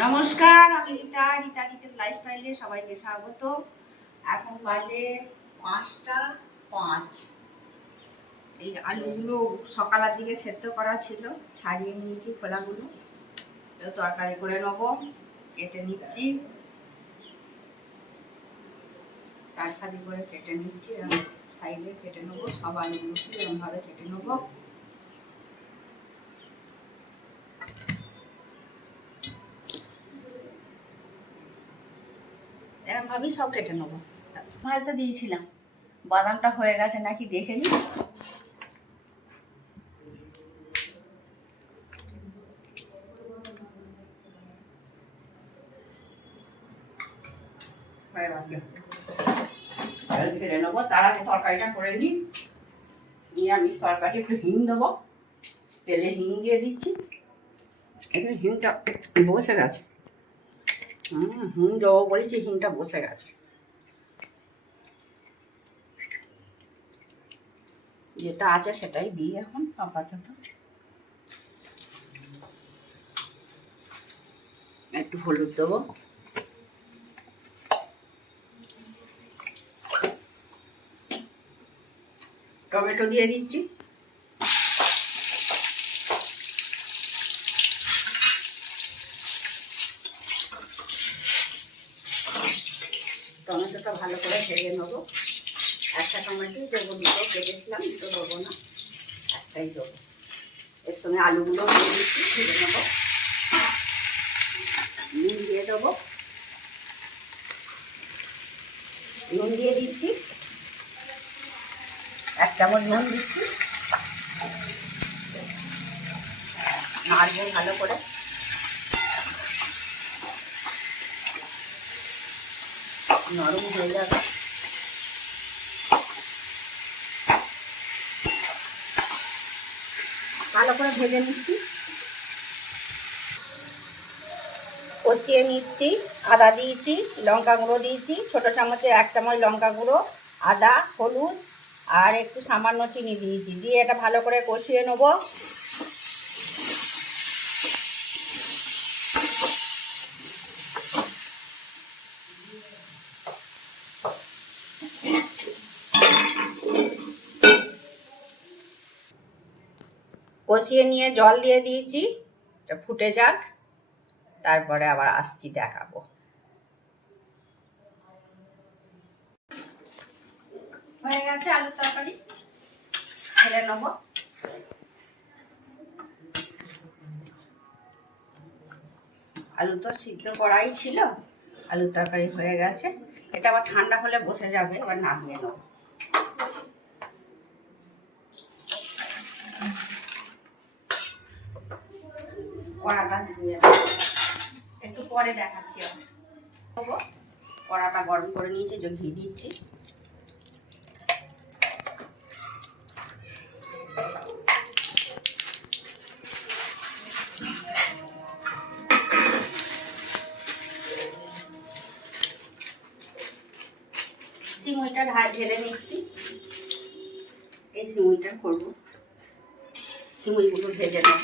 নমস্কার, আমি রীতা রীতির লাইফস্টাইলে সবাইকে স্বাগত। এখন বাজে 5টা 5। এই আলুগুলো সকালের দিকে সেদ্ধ করা ছিল, ছাড়িয়ে নিয়েছি খোলাগুলো। তরকারি করে নেব, কেটে নিচ্ছি, চারখাদি করে কেটে নিচ্ছি, সাইডে কেটে নেবো। সব আলুগুলোকে এরকমভাবে কেটে নেবো। এরকমভাবেই সব কেটে নেবো। ভাজতে দিয়েছিলাম, বাদামটা হয়ে গেছে নাকি দেখে নিই। ফেলে নেবো, তার আগে তরকারিটা করে নিই। নিরামিষ তরকারি, একটু হিং দেবো, তেলে হিং দিয়ে দিচ্ছি। এখানে হিংটা বসে গেছে, হিং দেবো বলেছি, হিংটা বসে গেছে। যেটা আছে সেটাই দিই এখন আপাতত। একটু হলুদ দেবো, টমেটো দিয়ে দিচ্ছি, টমেটোটা ভালো করে ভেজে নেবো। একটা টমেটো দেবো, দুটো কেটেছিলাম, দুটো দেবো না, একটাই দেবো। এর সঙ্গে আলুগুলো দিয়ে দিচ্ছি, ভেজে নেবো। নুন দিয়ে দেবো, নুন দিয়ে দিচ্ছি, 1 চামচ নুন দিচ্ছি। নাড়বো ভালো করে। নরম হয়ে যাবে। ভালো করে ভেজে নিচ্ছি, কষিয়ে নিচ্ছি। আদা দিয়েছি, লঙ্কা গুঁড়ো দিয়েছি, ছোটো চামচে 1 চামচ লঙ্কা গুঁড়ো, আদা, হলুদ আর একটু সামান্য চিনি দিয়েছি। দিয়ে এটা ভালো করে কষিয়ে নেবো। কষিয়ে নিয়ে জল দিয়ে দিয়েছি, এটা ফুটে যাক, তারপরে আবার আসছি, দেখাবো। হয়ে গেছে আলুর তরকারি, ঢেলে নেবো। আলু তো সিদ্ধ করাই ছিল, আলুর তরকারি হয়ে গেছে। এটা আবার ঠান্ডা হলে বসে যাবে, এবার নামিয়ে নেবো। কড়াটা দিয়ে একটু পরে দেখাচ্ছি। আবার কড়াটা গরম করে নিয়েছি, যে ঘি দিচ্ছি। সিমুইটা ঢেলে নিচ্ছি। এই সিমুইটা করবো, সিমুইগুলো ভেজে নেব।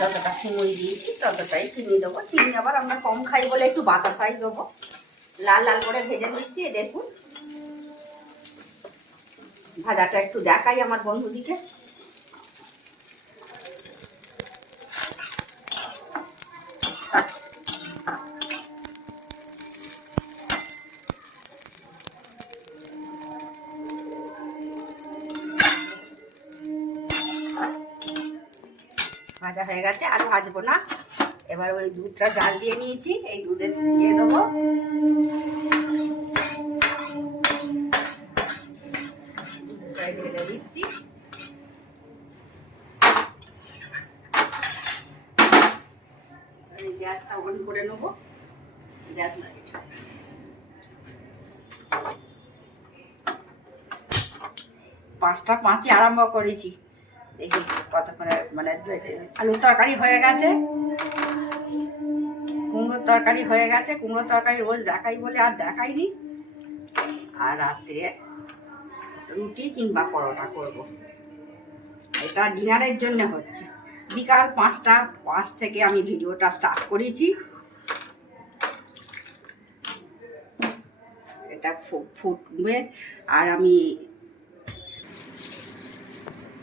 যতটা সিমুই দিয়েছি ততটাই চিনি দেবো। চিনি আবার আমরা কম খাই বলে একটু বাতাসাই দেবো। লাল লাল করে ভেজে নিচ্ছি। দেখুন, ভাজাটা একটু দেখাই আমার বন্ধুদিকে। ভাজা হয়ে গেছে, আর ভাজবো না। এবার ওই দুধটা জাল দিয়ে নিয়েছি, এই দুধে দিয়ে দেবো। ঢেলে দিচ্ছি। গ্যাসটা অন করে নেবো, গ্যাস লাইট। 5টা 5 আরম্ভ করেছি, দেখি কতক্ষণে মানে আলুর তরকারি হয়ে গেছে, কুমড়োর তরকারি হয়ে গেছে। কুমড়োর তরকারি রোজ দেখাই বলে আর দেখাইনি। আর রাত্রে রুটি কিংবা পরোটা করব। এটা ডিনারের জন্য হচ্ছে। বিকাল 5:05 থেকে আমি ভিডিওটা স্টার্ট করেছি। এটা ফুটবে আর আমি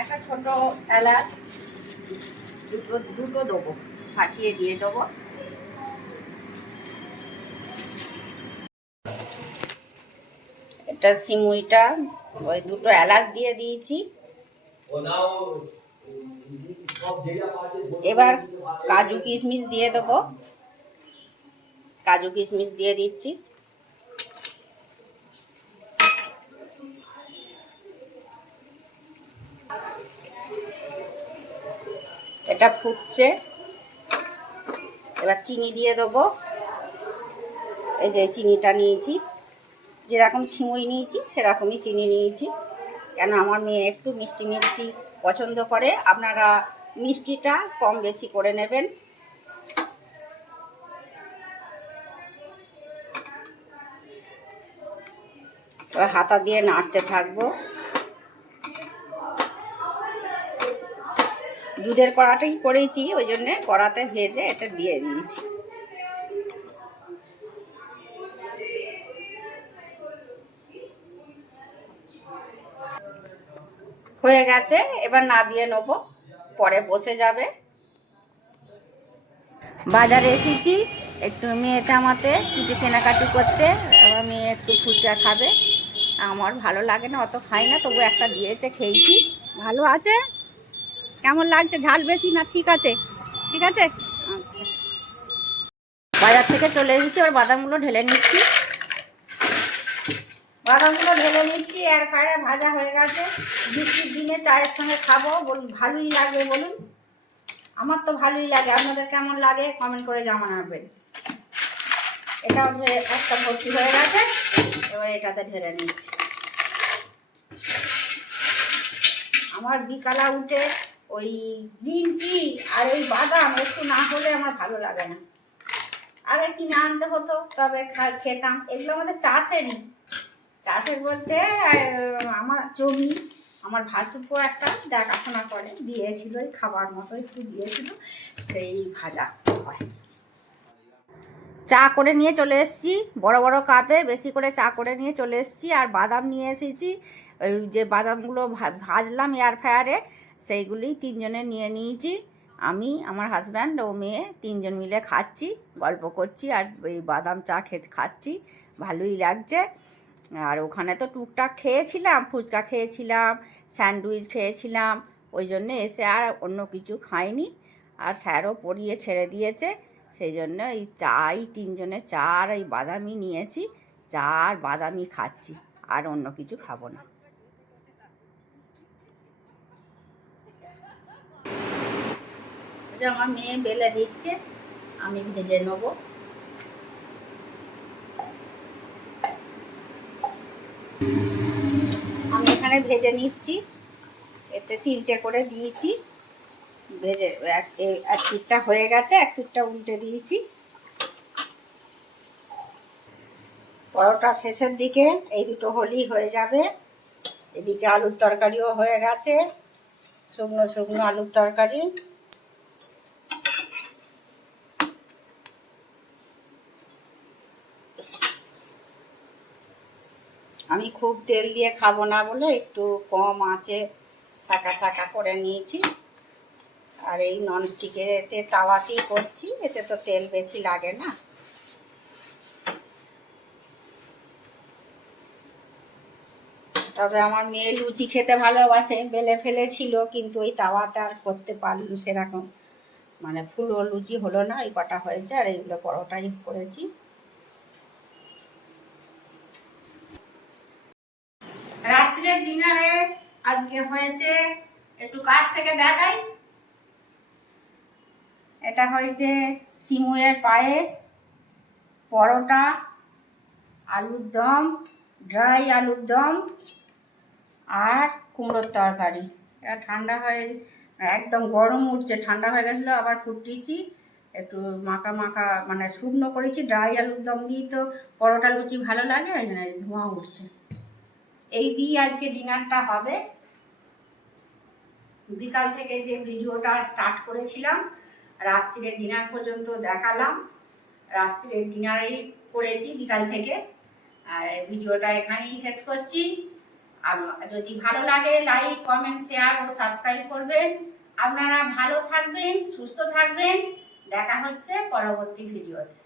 একটা ছোট এলাচ দুটো দেবো, ফাটিয়ে দিয়ে দেবো। এটা সিমুইটা ওই দুটো এলাচ দিয়ে দিয়েছি। এবার কাজু কিশমিশ দিয়ে দেবো, কাজু কিশমিশ দিয়ে দিচ্ছি। এটা ফুটছে, এবার চিনি দিয়ে দেবো। এই যে চিনিটা নিয়েছি, যেরকম সিমুই নিয়েছি সেরকমই চিনি নিয়েছি, কেন আমার মেয়ে একটু মিষ্টি মিষ্টি পছন্দ করে। আপনারা মিষ্টিটা কম বেশি করে নেবেন। এবার হাতা দিয়ে নাড়তে থাকবো। দুধের কড়াটাই করেছি, ওই জন্যে কড়াতে ভেজে এতে দিয়ে দিয়েছি। হয়ে গেছে, এবার নামিয়ে নেব, পরে বসে যাবে। বাজারে এসেছি একটু মেয়ে জামাতে কিছু কেনাকাটি করতে। এবার মেয়ে একটু ফুচকা খাবে, আমার ভালো লাগে না, অত খাই না, তবু একটা দিয়েছে, খেয়েছি। ভালো আছে? কেমন লাগছে? ঝাল বেশি না ঠিক আছে? ঠিক আছে, আচ্ছা। বাজার থেকে চলে এসেছি, এবার বাদামগুলো ঢেলে নিচ্ছি। বাদামগুলো ঢেলে নিচ্ছি, আর ফ্রাইডে ভাজা হয়ে গেছে। বৃষ্টির দিনে চায়ের সঙ্গে খাবো, বলুন ভালোই লাগবে বলুন? আমার তো ভালোই লাগে, আপনাদের কেমন লাগে কমেন্ট করে জানাবেন। এটাও একটা ভর্তি হয়ে গেছে, এবার এটাতে ঢেলে নিচ্ছি। আমার বিকালা উঠে ওই গ্রিন টি আর ওই বাদাম একটু না হলে আমার ভালো লাগে না। আগে কিনে আনতে হতো, তবে খেতাম। এগুলো আমাদের চাষেরই, চাষের বলতে আমার জমি, আমার ভাসুরপো একটা দেখাশোনা করে দিয়েছিল, ওই খাবার মতো একটু দিয়েছিল, সেই ভাজা হয়। চা করে নিয়ে চলে এসেছি, বড় বড় কাপে বেশি করে চা করে নিয়ে চলে এসেছি। আর বাদাম নিয়ে এসেছি, ওই যে বাদামগুলো ভাজলাম এয়ার ফ্রায়ারে, সেইগুলি তিনজনে নিয়ে নিয়েছি। আমি, আমার হাজব্যান্ড ও মেয়ে তিনজন মিলে খাচ্ছি, গল্প করছি আর ওই বাদাম চা খাচ্ছি, ভালোই লাগছে। আর ওখানে তো টুকটাক খেয়েছিলাম, ফুচকা খেয়েছিলাম, স্যান্ডউইচ খেয়েছিলাম, ওই জন্য এসে আর অন্য কিছু খাইনি। আর স্যারও পড়িয়ে ছেড়ে দিয়েছে, সেই জন্য এই চাই তিনজনে চা আর এই বাদামই নিয়েছি, চা আর বাদামই খাচ্ছি, আর অন্য কিছু খাবো না। আমার মেয়ে বেলে দিচ্ছে, আমি ভেজে নেবো। আমি এখানে ভেজে নিচ্ছি, এতে 3টে করে দিয়েছি, ভেজে এক পিঠটা হয়ে গেছে, এক পিঠটা উল্টে দিয়েছি। পরোটা শেষের দিকে, এই দুটো হলেই হয়ে যাবে। এদিকে আলুর তরকারিও হয়ে গেছে, শুকনো শুকনো আলুর তরকারি। আমি খুব তেল দিয়ে খাবো না বলে একটু কম আঁচে শাঁকা শাঁকা করে নিয়েছি। আর এই ননস্টিকের এতে তাওয়াতেই করছি, এতে তো তেল বেশি লাগে না। তবে আমার মেয়ে লুচি খেতে ভালোবাসে, বেলে ফেলেছিল, কিন্তু ওই তাওয়াটা আর করতে পারলি সেরকম, মানে ফুলো লুচি হলো না, এই কটা হয়েছে। আর এইগুলো পরোটাই করেছি। রাত্রের ডিনারে আজকে হয়েছে, একটু কাছ থেকে দেখাই, এটা হয়েছে সিমুইয়ের পায়েস, পরোটা, আলুর দম, ড্রাই আলুর দম আর কুমড়োর তরকারি। এটা ঠান্ডা হয়ে, একদম গরম উঠছে, ঠান্ডা হয়ে গেছিলো, আবার ফুটিয়েছি, একটু মাখা মাখা মানে শুকনো করেছি। ড্রাই আলুর দম দিয়ে তো পরোটা লুচি ভালো লাগে, ওই জন্য ধোঁয়া উঠছে। এই দিয়ে আজকে ডিনারটা হবে। বিকাল থেকে যে ভিডিওটা স্টার্ট করেছিলাম রাত্রিরে ডিনার পর্যন্ত দেখালাম। রাত্রিরে ডিনারই করেছি বিকাল থেকে। আর ভিডিওটা এখানেই শেষ করছি। আর যদি ভালো লাগে লাইক, কমেন্ট, শেয়ার ও সাবস্ক্রাইব করবেন। আপনারা ভালো থাকবেন, সুস্থ থাকবেন। দেখা হচ্ছে পরবর্তী ভিডিওতে।